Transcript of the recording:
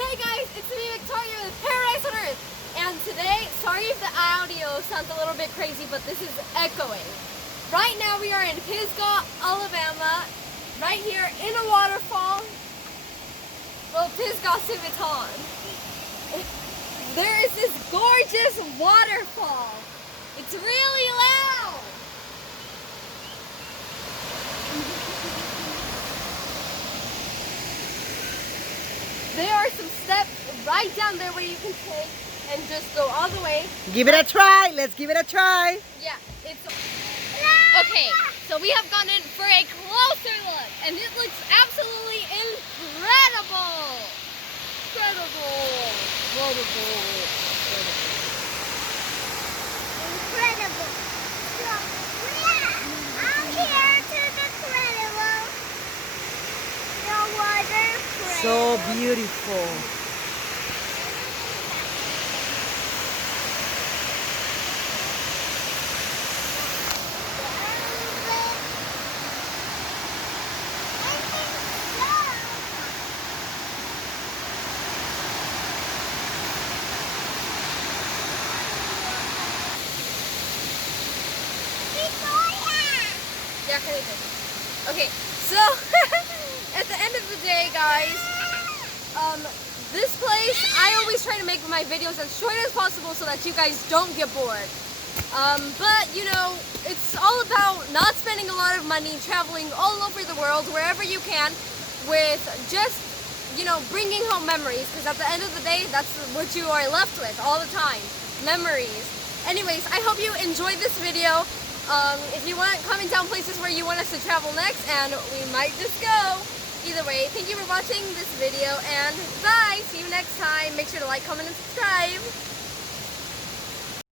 Hey guys, it's me Victoria with Paradise on Earth, and today, sorry if the audio sounds a little bit crazy, but this is echoing. Right now we are in Pisgah, Alabama, right here in a waterfall. Well, Pisgah Civitan. There is this gorgeous waterfall. It's really loud. There are some steps right down there where you can take and just go all the way. Give it a try. Let's give it a try. Yeah, it's okay. So we have gone in for a closer look, and it looks absolutely incredible. Incredible. So, yeah, I'm here to the incredible. The water. So beautiful. Yeah, kind of. Okay, so at the end of the day, guys, this place, I always try to make my videos as short as possible so that you guys don't get bored. But, you know, it's all about not spending a lot of money, traveling all over the world, wherever you can, with just, you know, bringing home memories, because at the end of the day, that's what you are left with all the time, memories. Anyways, I hope you enjoyed this video. If you want, comment down places where you want us to travel next, and we might just go. Either way, thank you for watching this video, and bye! See you next time. Make sure to like, comment, and subscribe.